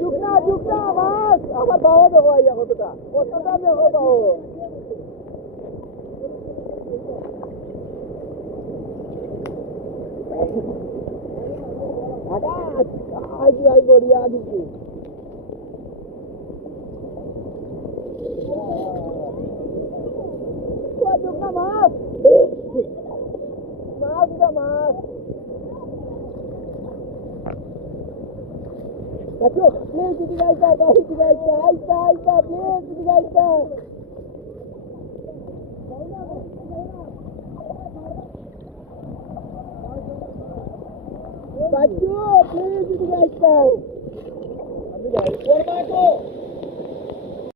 जुकना बस আমার বাবা তো হয় কতটা কতটা দেখো বাবা আটা আজ ভাই বড়িয়া দিছি তো जुकना মাছ মাছ এটা মাছ Bacu, please itu guys, Aisa, please itu guys. Bacu, please itu guys. Ambil guys,